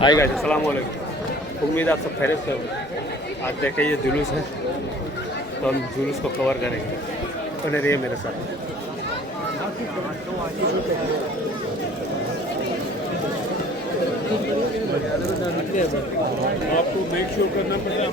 Hi guys, अस्सलाम वालेकुम। उम्मीद आप सब खैरियत से हो। आज देखें ये जुलूस है, तो हम जुलूस को कवर करेंगे। बने रहिए मेरे साथ। आपको मेक श्योर करना पड़ेगा।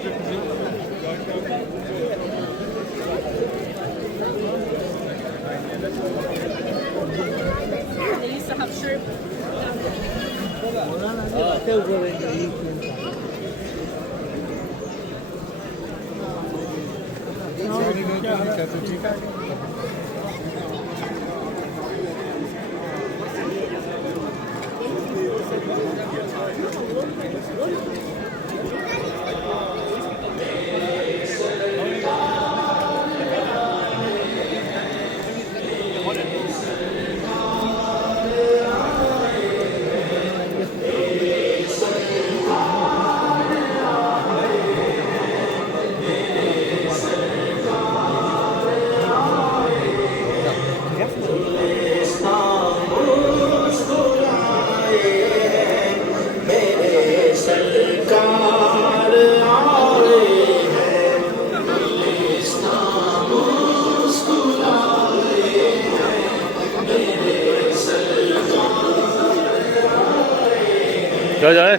क्या जाए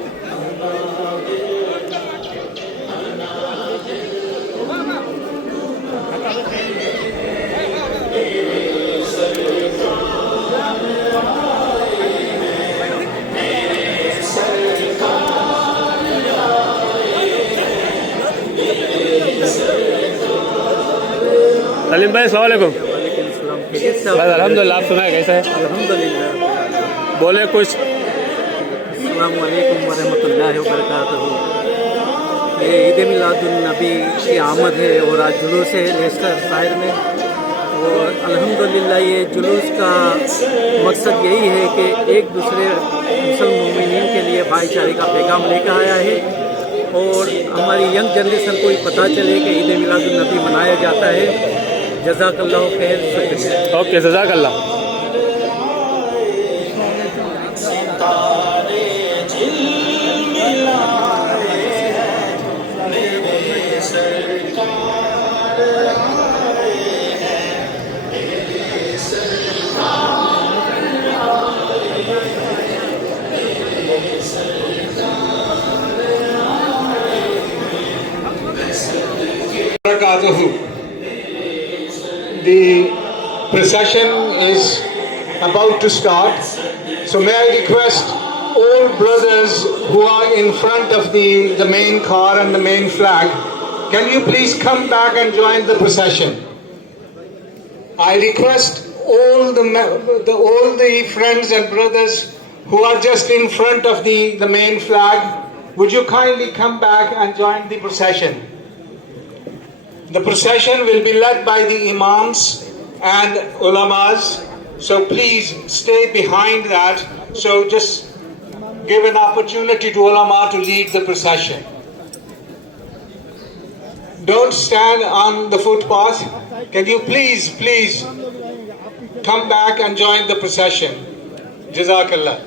सलीम भाई, अस्सलाम वालेकुम। बस अल्हम्दुलिल्लाह। आप सुनाए कैसा है? अल्हम्दुलिल्लाह। बोले कुछ। अस्सलामु अलैकुम वरहमतुल्लाहि वबरकातुहू। ये ईद मिलादुन्नबी की आमद है और आज जुलूस है लेस्टर शहर में। और अल्हम्दुलिल्लाह ये जुलूस का मकसद यही है कि एक दूसरे मुसलमान मोमिनीन के लिए भाईचारे का पैगाम लेकर आया है और हमारी यंग जनरेशन को ही पता चले कि ईद मिलादुन्नबी मनाया जाता है। जज़ाकल्लाहु खैर, शुक्रिया। ओके, जज़ाकल्लाह। The procession is about to start, so may I request all brothers who are in front of the main car and the main flag, can you please come back and join the procession? I request all the friends and brothers who are just in front of the main flag, would you kindly come back and join the procession? The procession will be led by the imams and ulamas, so please stay behind that. So just give an opportunity to ulama to lead the procession. Don't stand on the footpath. Can you please come back and join the procession? Jazakallah.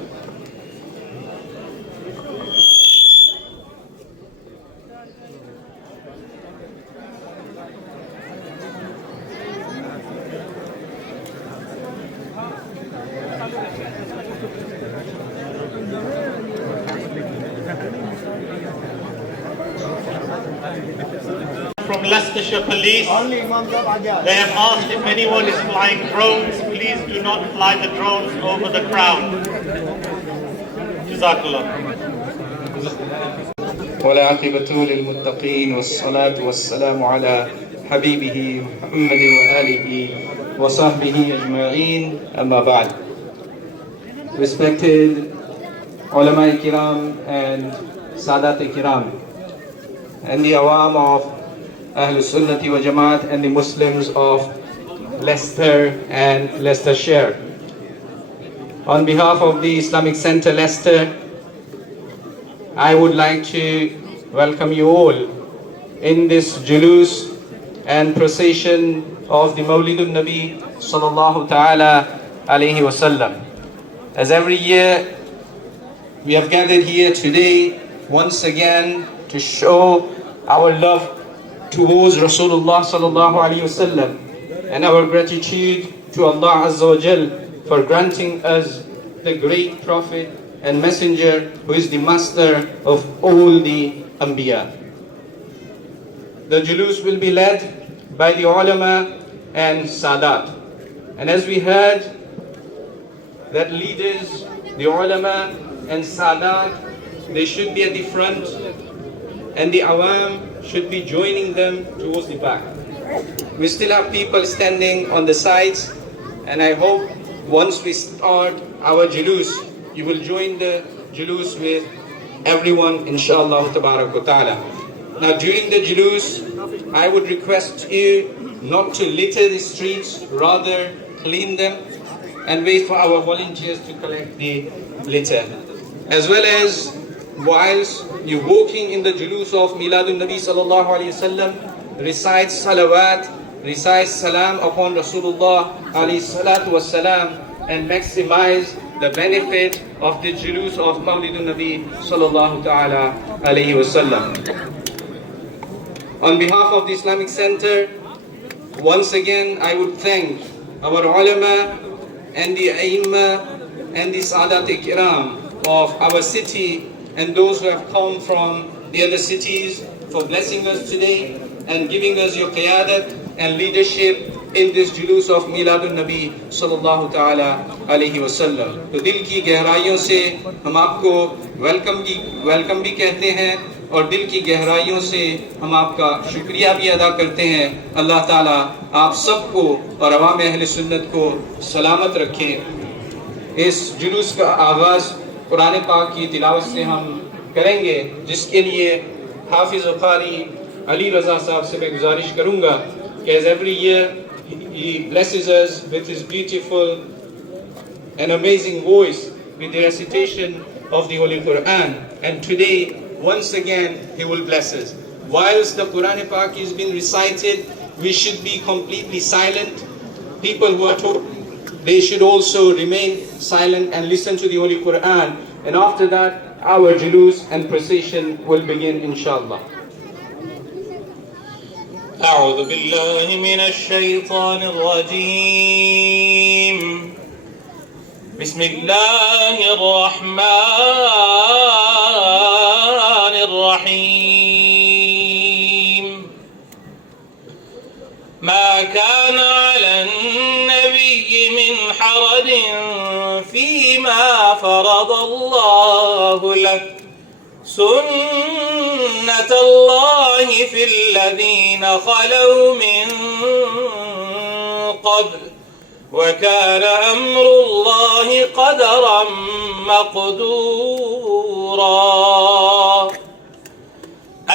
From Leicestershire Police, they have asked if anyone is flying drones, please do not fly the drones over the crowd. Jazakallah. والعاقبة للمتقين والصلاة والسلام على حبيبه محمد وآله وصحبه أجمعين أما بعد. Respected ulama kiram and sadat kiram and the awam of Ahlul Sunnati wa Jamaat and the Muslims of Leicester and Leicestershire. On behalf of the Islamic Center Leicester, I would like to welcome you all in this julus and procession of the Mawlidun Nabi sallallahu ta'ala alayhi wasallam. As every year, we have gathered here today once again to show our love towards Rasulullah sallallahu alayhi wasallam and our gratitude to Allah Azza wa Jal for granting us the great Prophet and Messenger who is the master of all the Anbiya. The julus will be led by the ulama and sadat. And as we heard that leaders, the ulama and sadat, they should be at the front and the awam should be joining them towards the back. We still have people standing on the sides, and I hope once we start our julus, you will join the julus with everyone, inshallah tabarak wa ta'ala. Now during the julus, I would request you not to litter the streets, rather clean them and wait for our volunteers to collect the litter. As well as whilst you're walking in the julus of Miladun Nabi sallallahu alayhi wasallam, recite salawat, recite salam upon Rasulullah alayhi salatu wassalam, and maximize the benefit of the julus of Mawlidun Nabi sallallahu ta'ala alayhi wasallam. On behalf of the Islamic Center, once again I would thank our ulama and the aimma and the sadat kiram of our city and those who have come from the other cities for blessing us today and giving us your qiyadat and leadership in this julus of Miladun Nabi sallallahu ta'ala alayhi wasallam. तो दिल की गहराइयों से हम आपको welcome भी कहते हैं और दिल की गहराइयों से हम आपका शुक्रिया भी अदा करते हैं. अल्लाह ताला आप सबको और अवाम अहले सुन्नत को सलामत रखे. इस जुलूस का आगाज़ कुरान पाक की तिलावत से हम करेंगे, जिसके लिए हाफिज कारी अली रज़ा साहब से मैं गुजारिश करूँगा कि as every year he blesses us with his beautiful and amazing voice with the recitation of the Holy Quran, and today once again he will bless us. Whilst the Quran Pak is being recited, we should be completely silent. People who are talking, they should also remain silent and listen to the Holy Quran, and after that our julus and procession will begin, inshallah. أعوذ بالله من الشيطان الرجيم. بسم الله الرحمن الرحيم. ما كان على النبي من حرج فيما فرض الله له سنة الله في الذين خلوا من قبل وكان أمر الله قدرا مقدورا.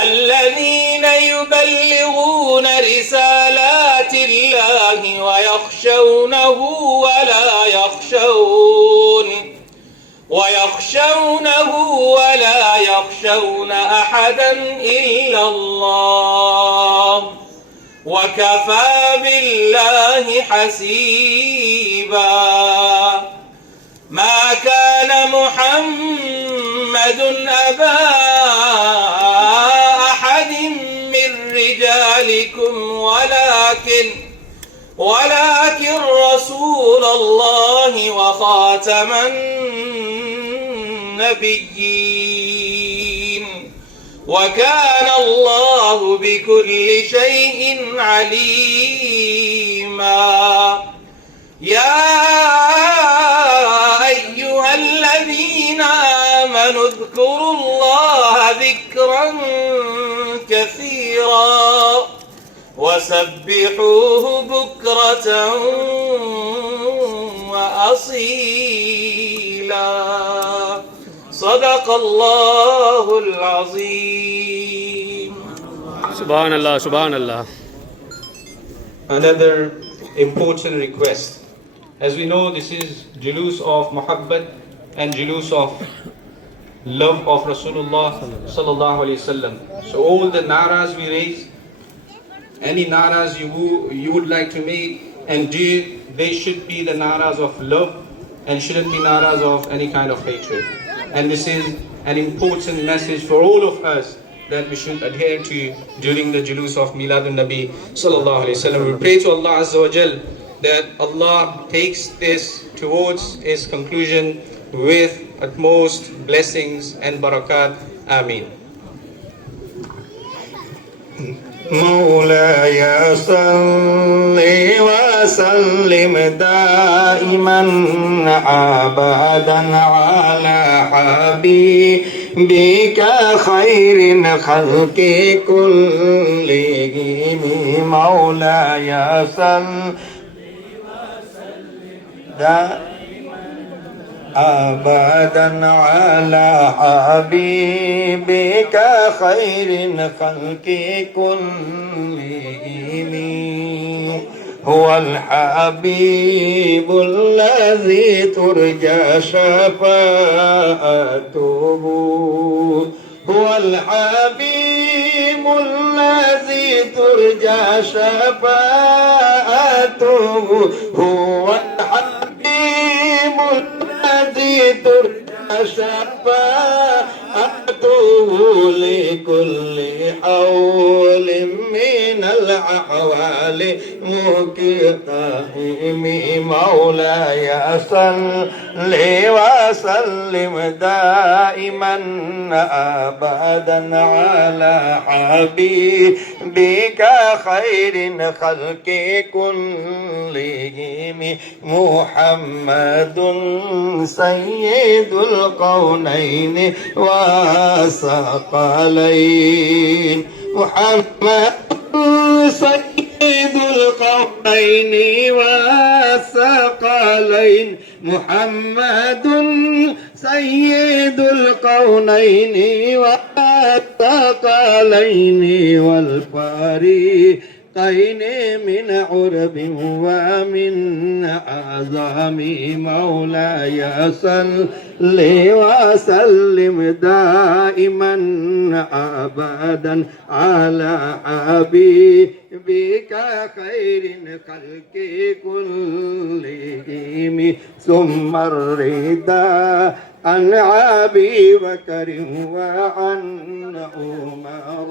الذين يبلغون رسالات الله ويخشونه ولا يخشون أحدا إلا الله وكفى بالله حسيبا. ما كان محمد أبا أحد من رجالكم ولكن رسول الله وخاتم النبيين وكان الله بكل شيء عليما. يا أيها الذين آمنوا اذكروا الله ذكرا كثيرا وسبحوه بكرة وأصيلا صدق الله العظيم. Subhanallah, Subhanallah. Another important request. As we know, this is Julus of Muhabbat and Julus of love of Rasulullah sallallahu alaihi wasallam. So all the naras we raise, any naras you would like to make and do, they should be the naras of love and shouldn't be naras of any kind of hatred. And this is an important message for all of us that we should adhere to during the Julus of Miladun Nabi sallallahu alaihi wasallam. We pray to Allah Azza wa Jal that Allah takes this towards its conclusion with utmost blessings and barakat. Ameen. مولاي صل وسلم دائما أبدا على حبيبك خير الخلق كلهم مولاي صل أبدا على حبيبك خير الخلق كلهم هو الحبيب الذي ترجى شفاعته هو الحبيب الذي ترجى شفاعته هو الحبيب الذي ترجى شفاعته لكل حول من الأحوال مقتحم مولاي صل وسلم دائما أبدا على حبيبك خير الخلق كلهم محمد سيد القونين والثقلين محمد سيد القونين والثقلين محمد سيد القونين والثقلين والفريقين من عرب ومن أعظم مولاي صل وسلم دائما أبدا على حبيبك خير الخلق كلهم ثم الرداء عن أبي بكر وعن عمر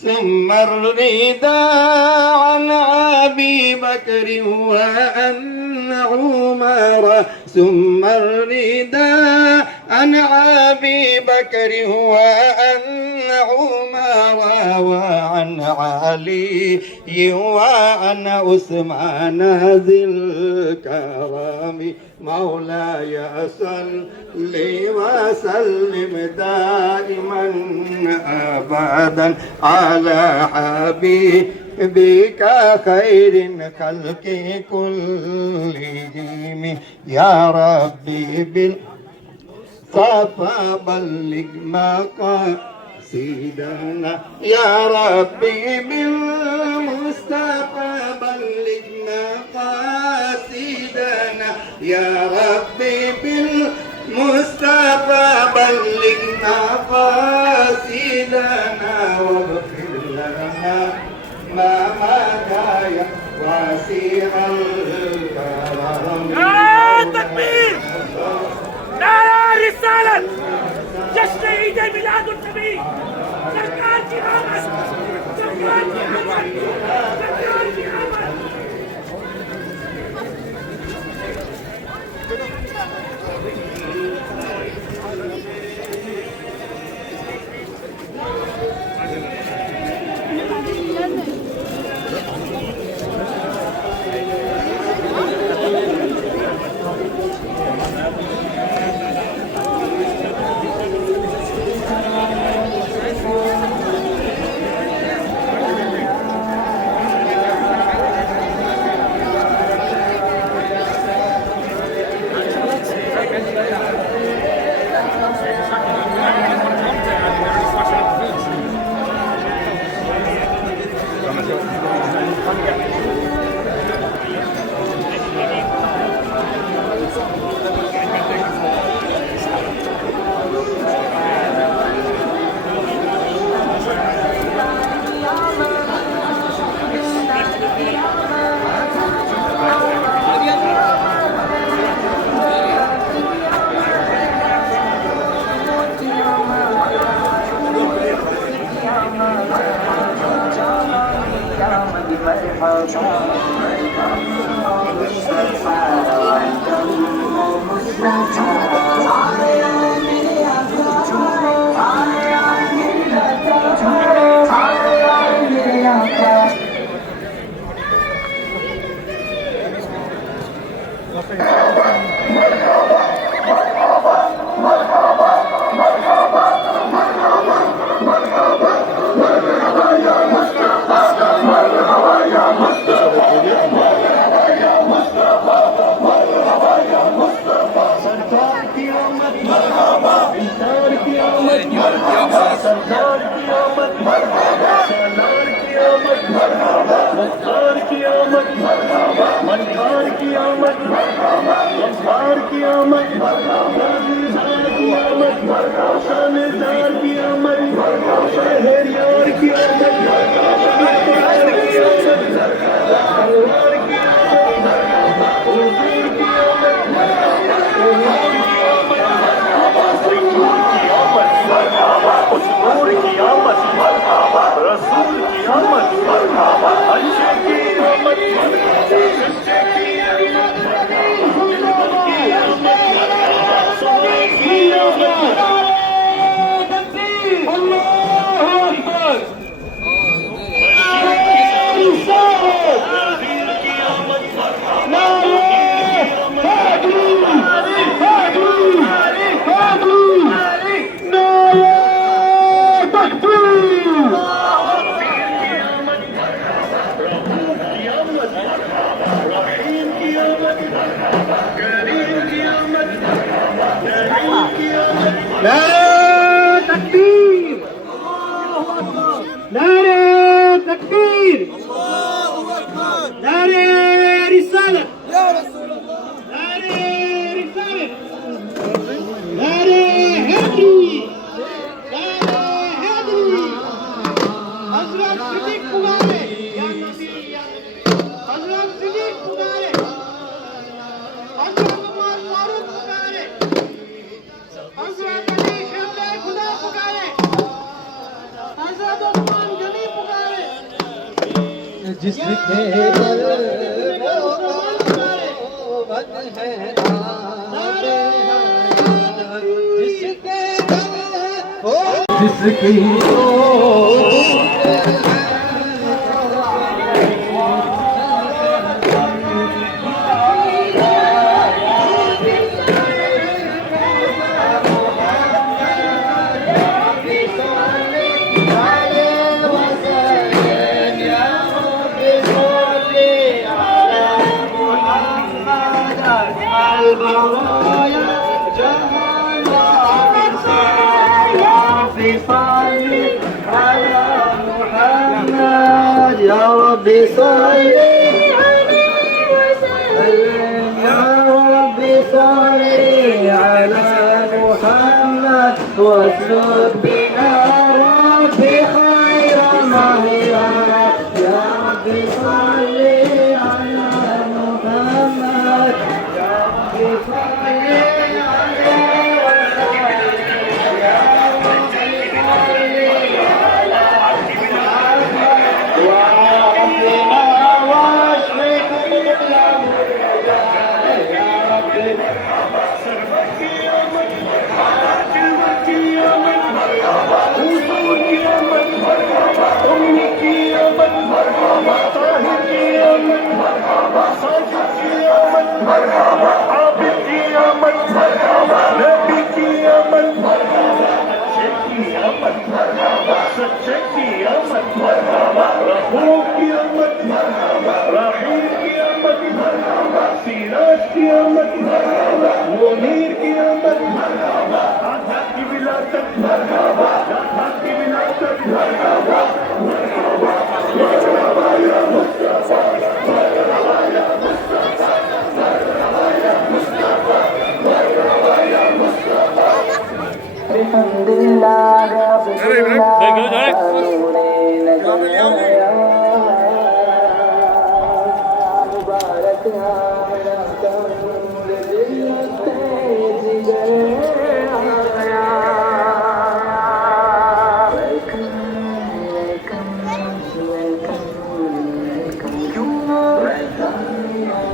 ثم الرداء عن أبي بكر وعن عمر ثم الرداء عن أبي بكر وعن عمر وعن علي وعن عثمان ذي الكرم مولاي صل وسلم دائما أبدا على حبيبك خير الخلق كلهم يا ربي بالصفا بلغ مقاصدنا يا ربي بالمصطفى بلغ مقاصدنا يا ربي بالمصطفى بلغ مقاصدنا واغفر لنا ما مدى يا واسع الكرم نعرة تكبير نعرة رسالة جشن عيد ميلاد النبي سركار کی آمد سرکار کی آمد سرکار کی آمد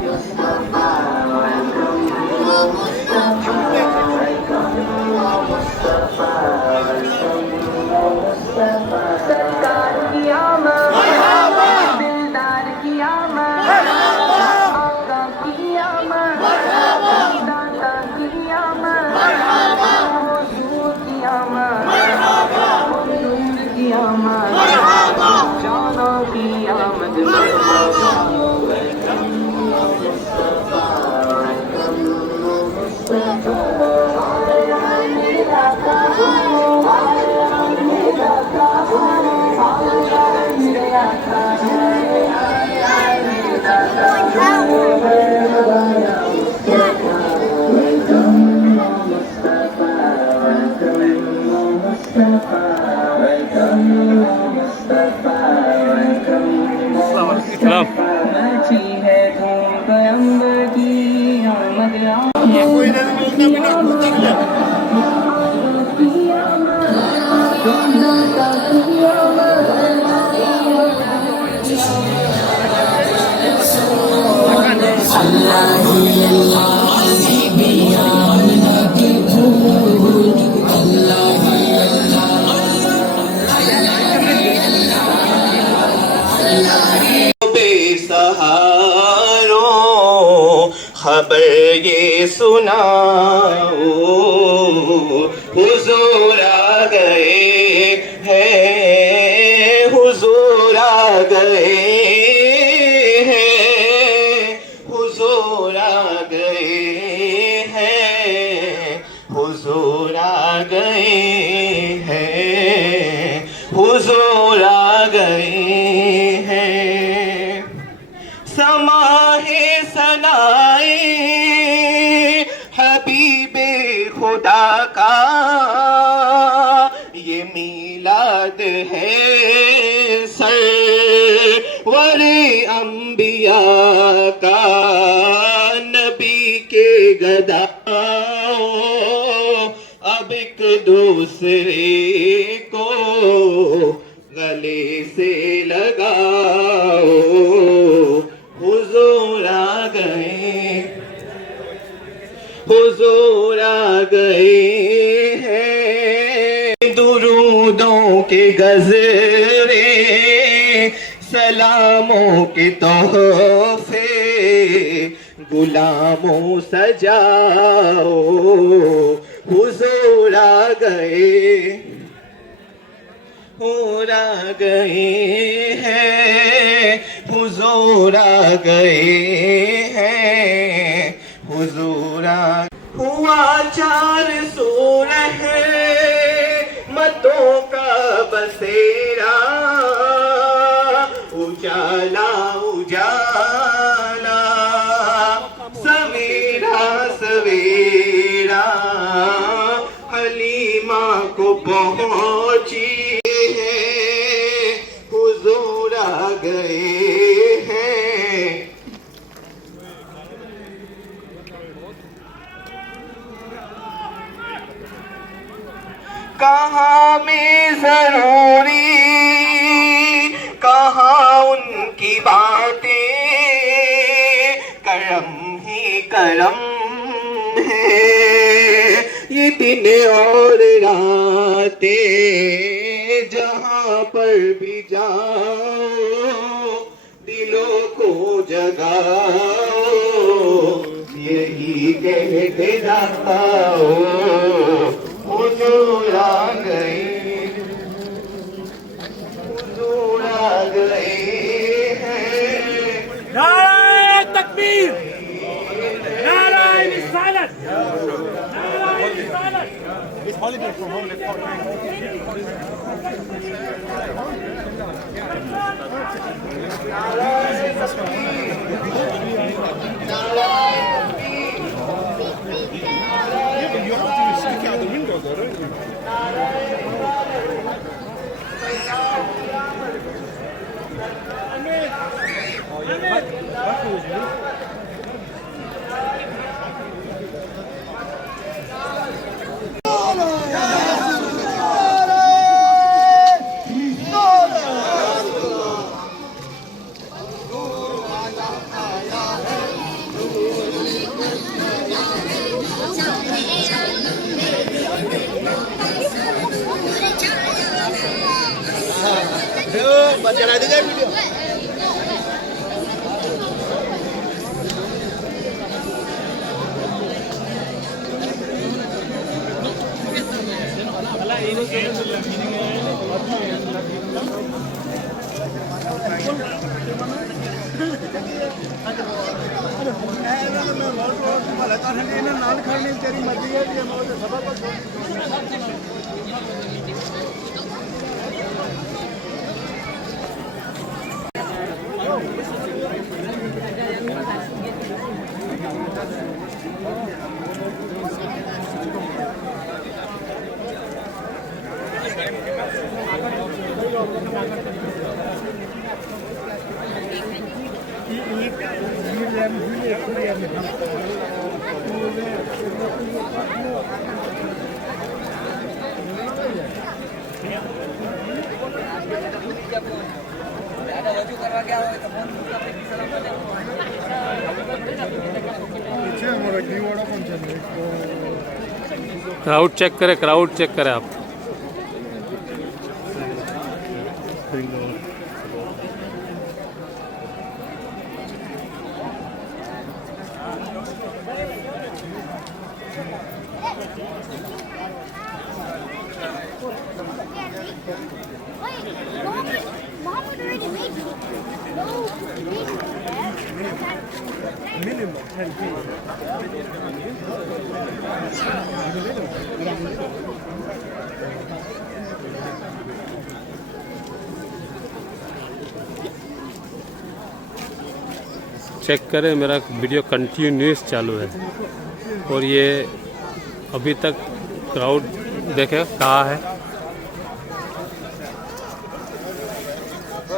Mustafa, welcome, Mustafa. बेसहारों खबर ये सुनाओ, हुजूर आ गए हैं, हुजूर आ गए हैं, हुजूर आ गए हैं, हुजूर आ गए हैं, हुजूर आ गए हैं। समाहे सनाए हबीबे खुदा का ये मीलाद है सरवरे अंबिया का, नबी के गदाओ अब एक दूसरे को गले से लगाओ, हुजूर आ गए, हुजूर आ गए हैं। दुरूदों के गजरे सलामों के तोहफे गुलामों सजाओ, हुजूर आ गए, हुजूर आ गए हैं, हुजूर आ गए हैं, हुजूर आ। हुआ 400 मतों का बसेरा, उजाला उजाला सवेरा सवेरा हलीमा को पहुंची है, हुजूर आ गए हैं। कहाँ में जरूरी, कहाँ उनकी बातें, करम ही करम है ये दिन और रातें, जहाँ पर भी जाओ दिलों को जगाओ, यही कहते जाओ, हुजूर आ गए, हुजूर आ गए हैं। नाराए तकबीर, नाराए रिसालत, नाराए रिसालत। बचा दीजिए वीडियो। नान खाने तेरी मर्जी है कि सभा को पीछे हमारा घी वाला कौन चल रहा है? क्राउड चेक करें आप। Mohammed already made it. No, minimum 10 feet. Check करें, मेरा वीडियो कंटिन्यूस चालू है और ये अभी तक क्राउड देखे कहाँ है,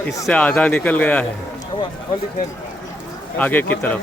इससे आधा निकल गया है आगे की तरफ।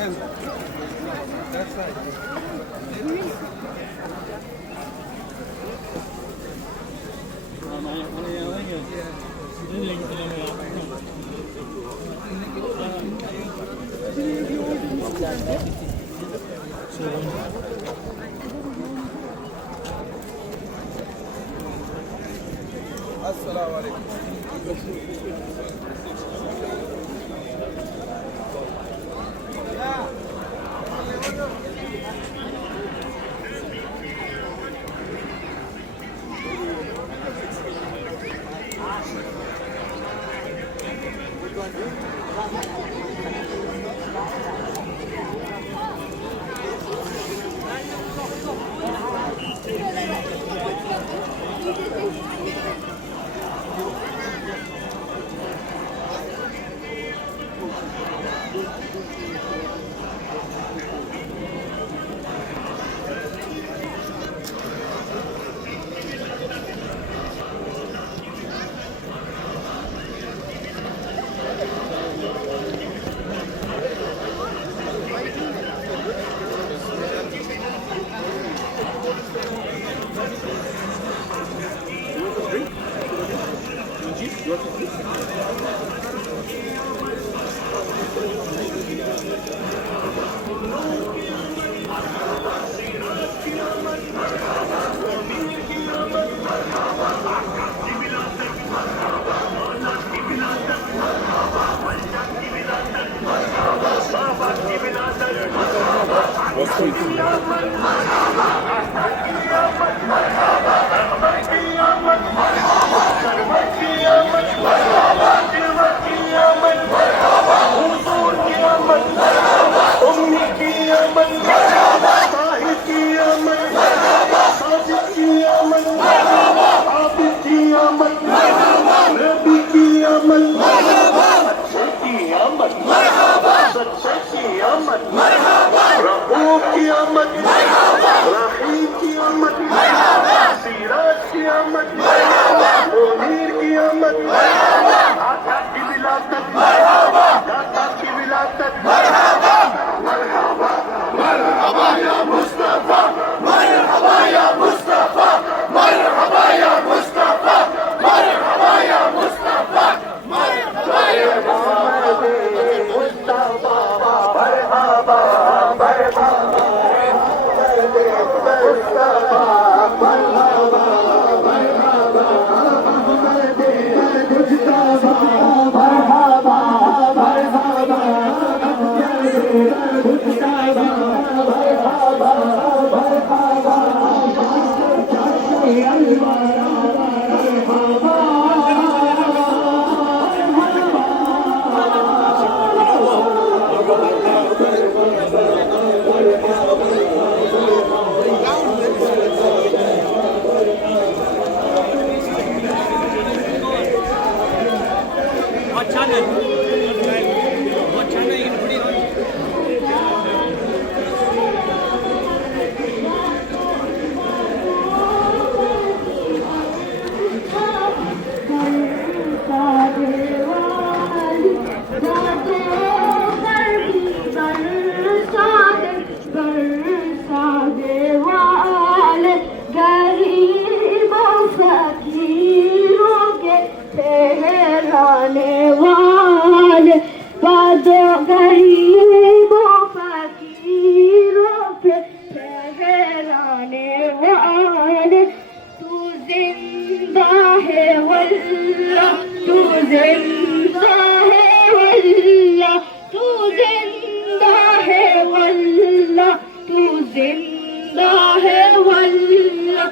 वल्ला तू जिंदा है वल्ला तू जिंदा है वल्ला तू जिंदा है वल्ला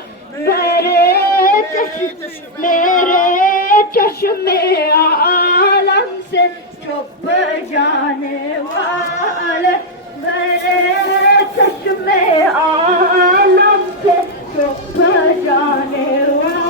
मेरे चश्मे आलम से छुप जाने वाले मेरे चश्मे आलम से छुप जाने वाले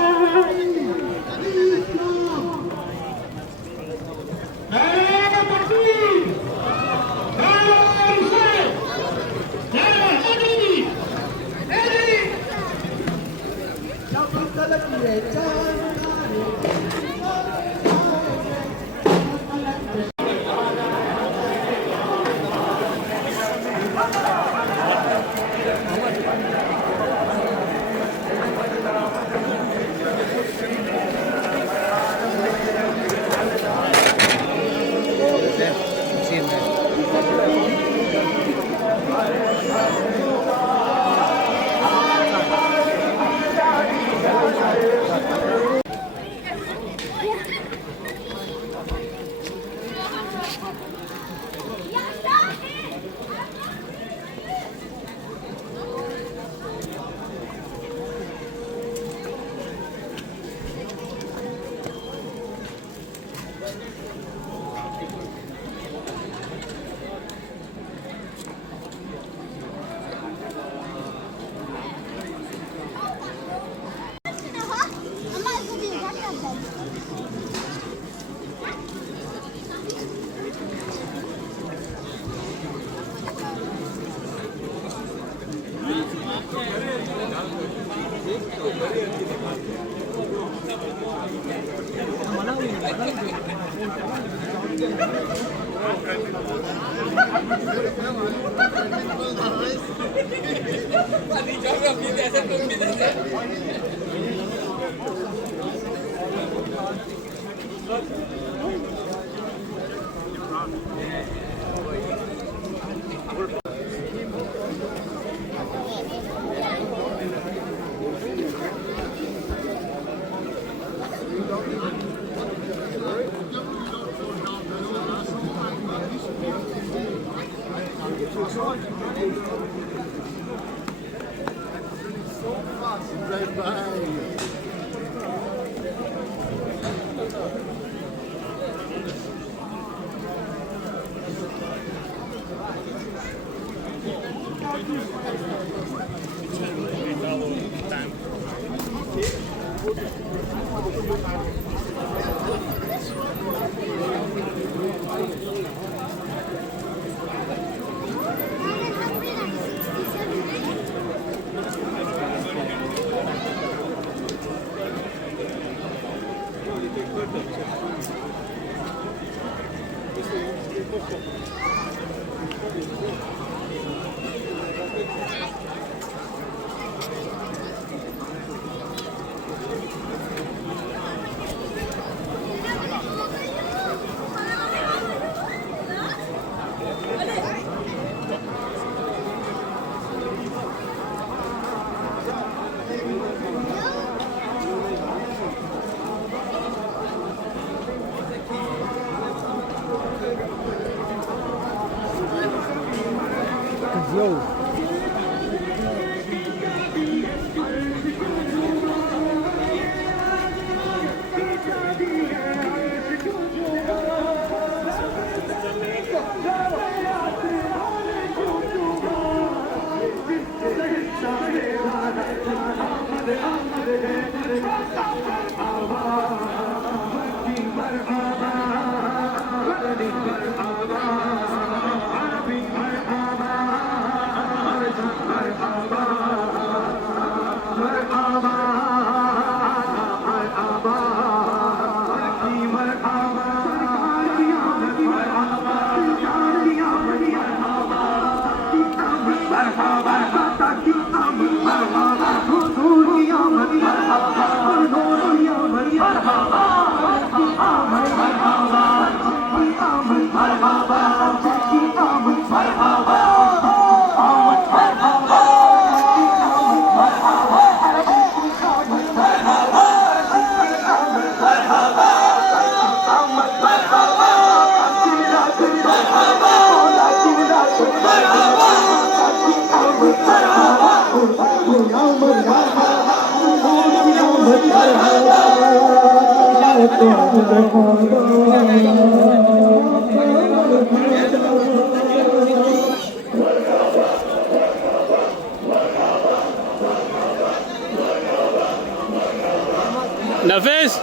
नफीस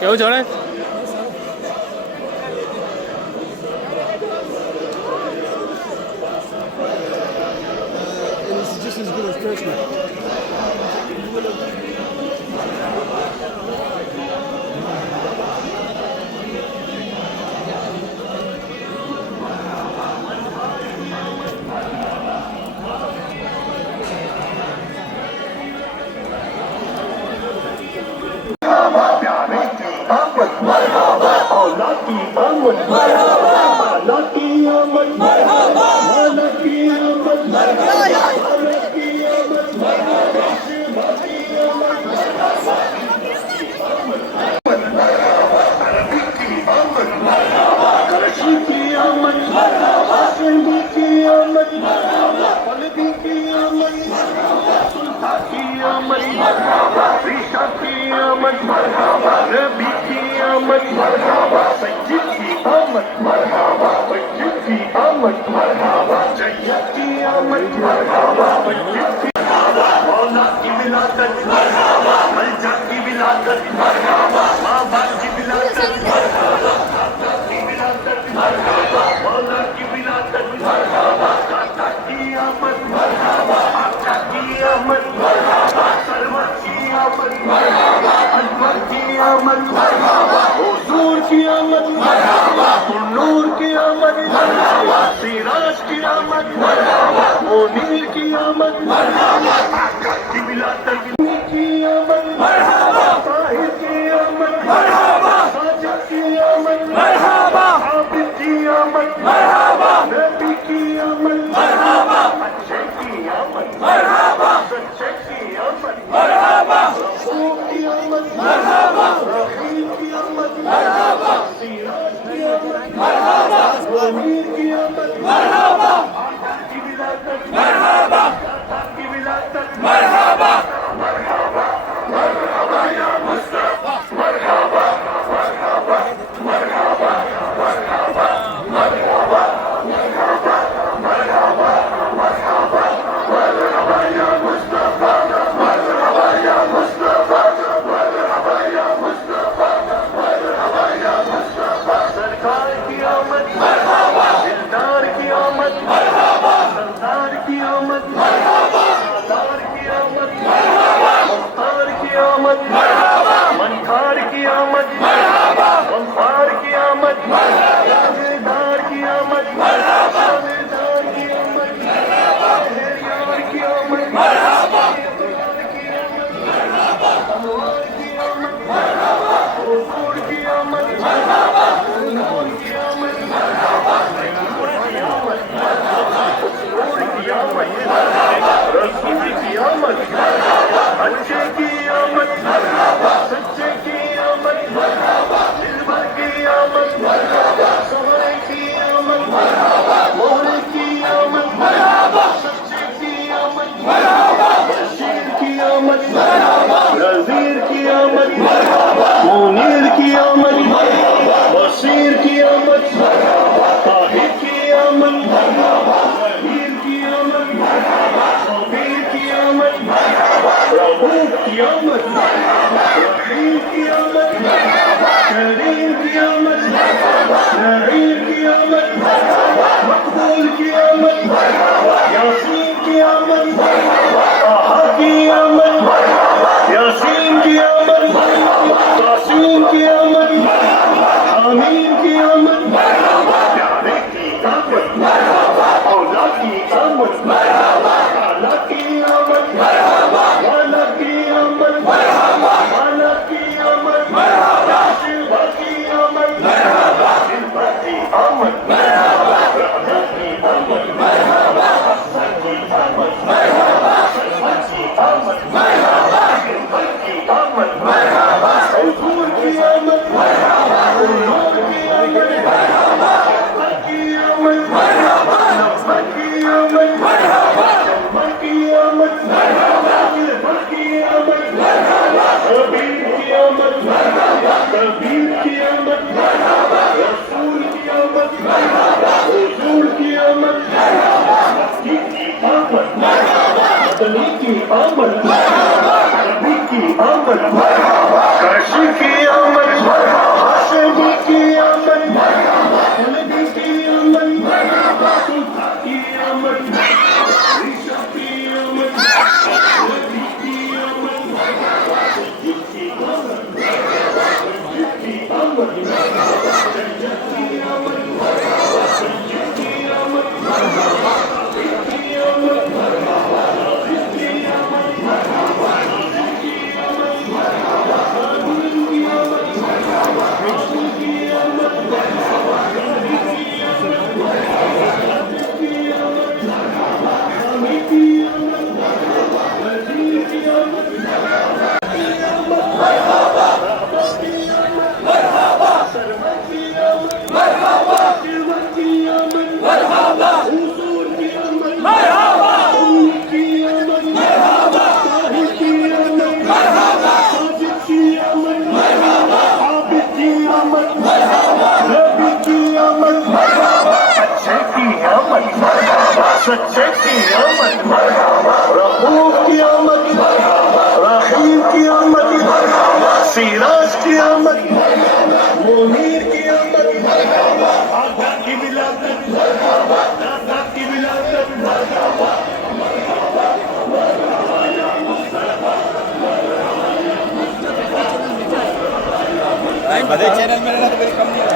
क्यों छोड़े It's just as good as Turkey. Merhaba. Ali की आमद, नबी की आमद, काशी की आमद, हाशमी की आमद, नबी की आमद, सुल्तान की आमद, ईशा की आमद, नबी की आमद, सज्जद की आमद, सज्जद की आमद, सज्जद की आमद, सज्जद की आमद, सच्चे की आमद, रहूफ की आमद, रहीम की आमद, सिराज की आमद, मुनीर की आमद, आधा की विलादत, दादा की विलादत, चैनल में रहना तो मेरी कम नहीं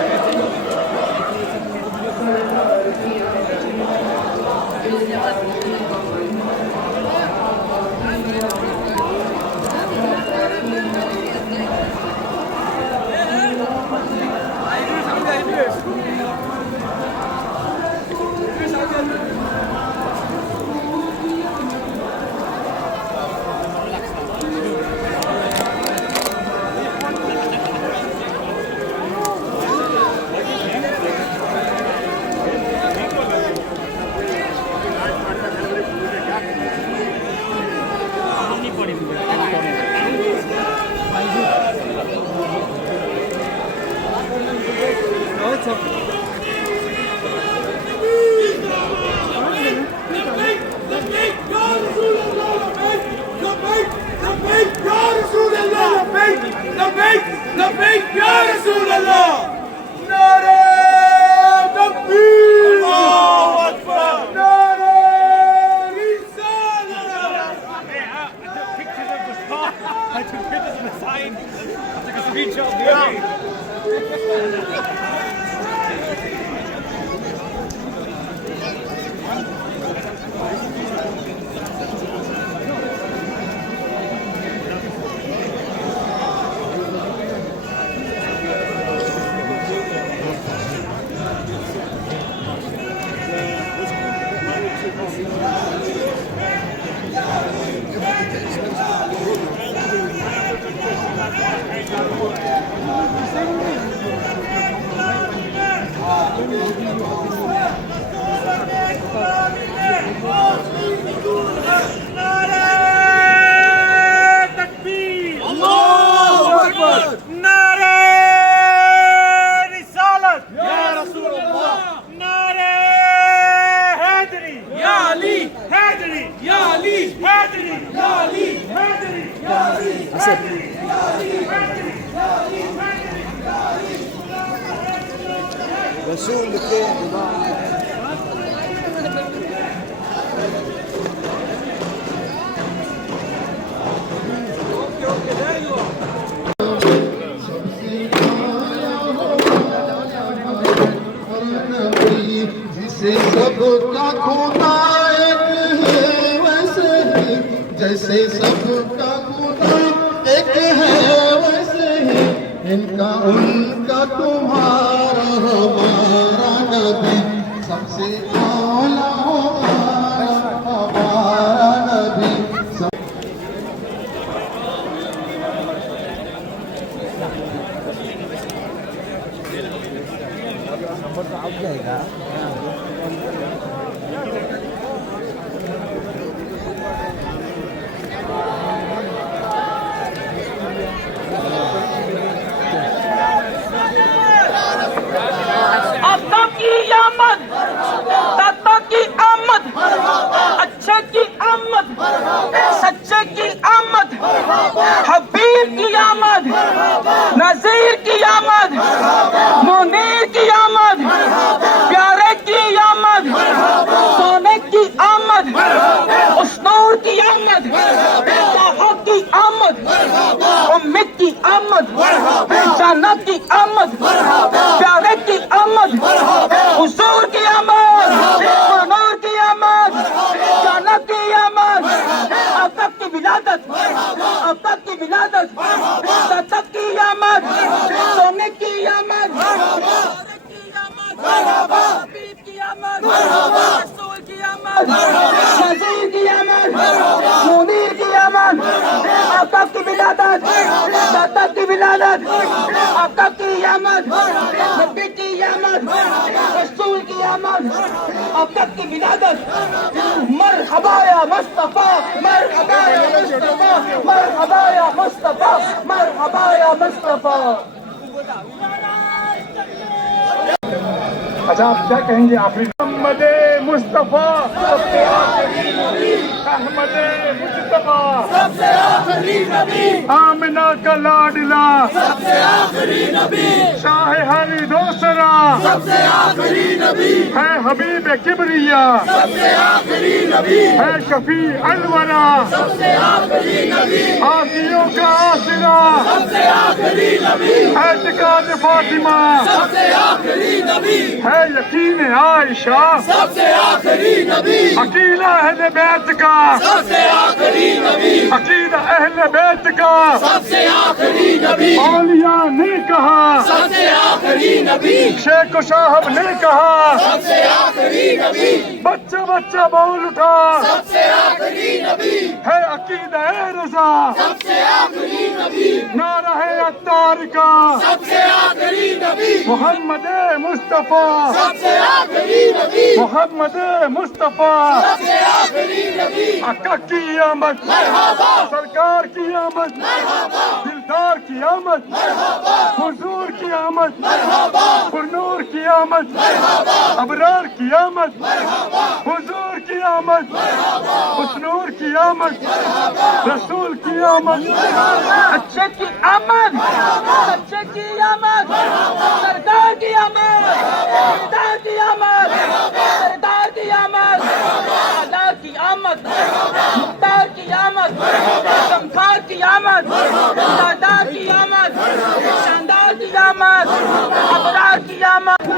जिसे सबका खुदा एक है वैसे ही, जैसे सबका खुदा एक है वैसे ही, इनका उनका तुम्हारा हमारा नबी सबसे आला हमारा नबी। नंबर तो आउट जाएगा। की सच्चे की आमद, हबीब की आमद, नज़ीर की आमद, मुनीर की आमद, प्यारे की आमद, सोने की आमद, उस नूर की आमद, ताहा की आमद, उम्मीद की आमद, जन्नत की आमद, प्यारे की आमद, हुजूर की आमद, नूर की आमद, जन्नत की आमद, अब तक की विलादत, अब तक की विलादत, तक की आमद, सोने की आमद, हबीब की आमद, रसूल की आमद, नज़ीर की आमद, मुनीर की आमद, अब तक की विलादत, तक की विलादत, अब तक की आमद, नबी की आमद, रसूल की आमद, अब तक की विलादत, मरहबा या मुस्तफा, मरहबा या मुस्तफा, मरहबा या मुस्तफा, मरहबा या मुस्तफा। अच्छा, आप क्या कहेंगे आखिरी? अहमद मुस्तफा सबसे आखिरी नबी, अहमद मुस्तफा सबसे आखिरी नबी, आमिना का लाडला सबसे आखिरी नबी, शाह हरी दोसरा सबसे आखिरी नबी, है हबीब किबरिया सबसे आखिरी नबी, है शफी अलवरा सबसे आखिरी नबी, आसियों का आसरा सबसे आखिरी नबी, है तिकाद फातिमा सबसे आखिरी नबी, है यकीन आयशा सबसे आखिरी नबी, अकीदा अहले बैत का सबसे आखिरी नबी, अकीदा अहले बैत का सबसे आखिरी नबी, औलिया ने कहा सबसे आखिरी नबी, शेख साहब ने कहा सबसे आखिरी नबी, बच्चा बच्चा बोल उठा सबसे आखिरी नबी, है अकीदा रज़ा सबसे आखिरी नबी, नारा है अत्तार का सबसे आखिरी नबी, मोहम्मद मुस्तफा सबसे आखिरी नबी, मोहम्मद मुस्तफा सबसे आखिरी नबी, आका की आमद मरहबा, सरकार की आमद मरहबा, दिलदार की आमद मरहबा, हुजूर की आमद मरहबा, पुरनूर की आमद मरहबा, अबरार की आमद मरहबा, हुजूर की आमद मरहबा, हुस्नूर की आमद मरहबा, रसूल की आमद मरहबा, अच्छे की आमद, सच्चे की आमद, सरदार की आमद, सरदार की आमद, सरदार की आमद, आला की आमद, मुख्तार की आमद, शमखार की आमद, सरदार की आमद, शानदार की आमद, अबरार की आमद।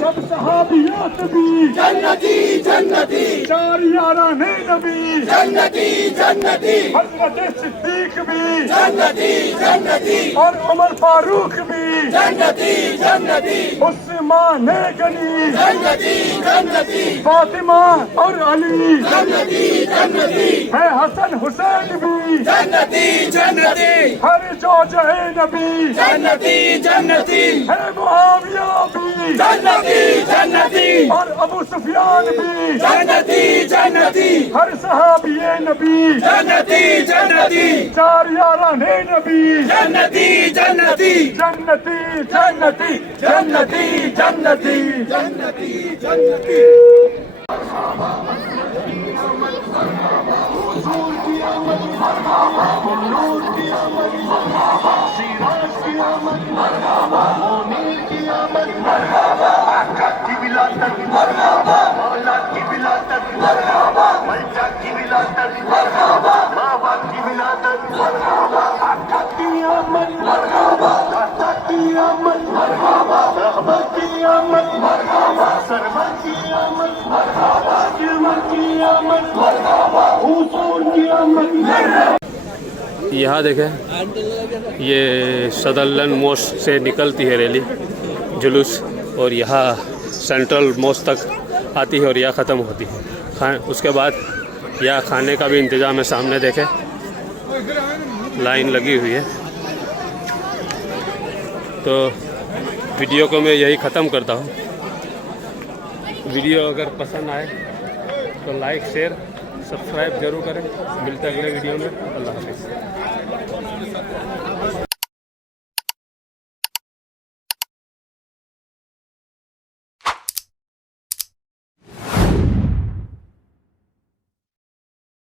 सब सहाबियात भी जन्नती जन्नती, चार याराने नबी जन्नती जन्नती, हज़रत सिद्दीक भी जन्नती जन्नती, और उमर फारूक भी जन्नती जन्नती, उस्मान गनी जन्नती जन्नती, फातिमा और अली जन्नती जन्नती, है हसन हुसैन भी जन्नती जन्नती, हर जोजे नबी जन्नती जन्नती, है मुआविया भी जन्नती जन्नती, और अबू सुफियान भी जन्नती जन्नती, हर सहाबिये नबी जन्नती जन्नती, चार याराने नबी जन्नती जन्नती, जन्नती जन्नती, जन्नती जन्नती, जन्नती जन्नती। हुजूर की आमद मरहबा, नूर की आमद मरहबा, सिराज की आमद मरहबा, मुनीर की आमद मरहबा, आका की विलादत मरहबा, मौला की विलादत मरहबा, मलजा की विलादत मरहबा, बाबा की विलादत मरहबा, आका की आमद मरहबा, दाता की आमद मरहबा, रहमत की आमद मरहबा, सरवर की आमद मरहबा, गिरमत की आमद मरहबा, हुजूर की आमद मरहबा। यहाँ देखें, ये सदरलैंड मोस्ट से निकलती है रैली जुलूस, और यहाँ सेंट्रल मोस्ट तक आती है और यहाँ ख़त्म होती है। उसके बाद यहाँ खाने का भी इंतज़ाम है, सामने देखें लाइन लगी हुई है। तो वीडियो को मैं यही ख़त्म करता हूँ। वीडियो अगर पसंद आए तो लाइक शेयर सब्सक्राइब जरूर करें। मिलते हैं अगले वीडियो में। अल्लाह हाफिज़।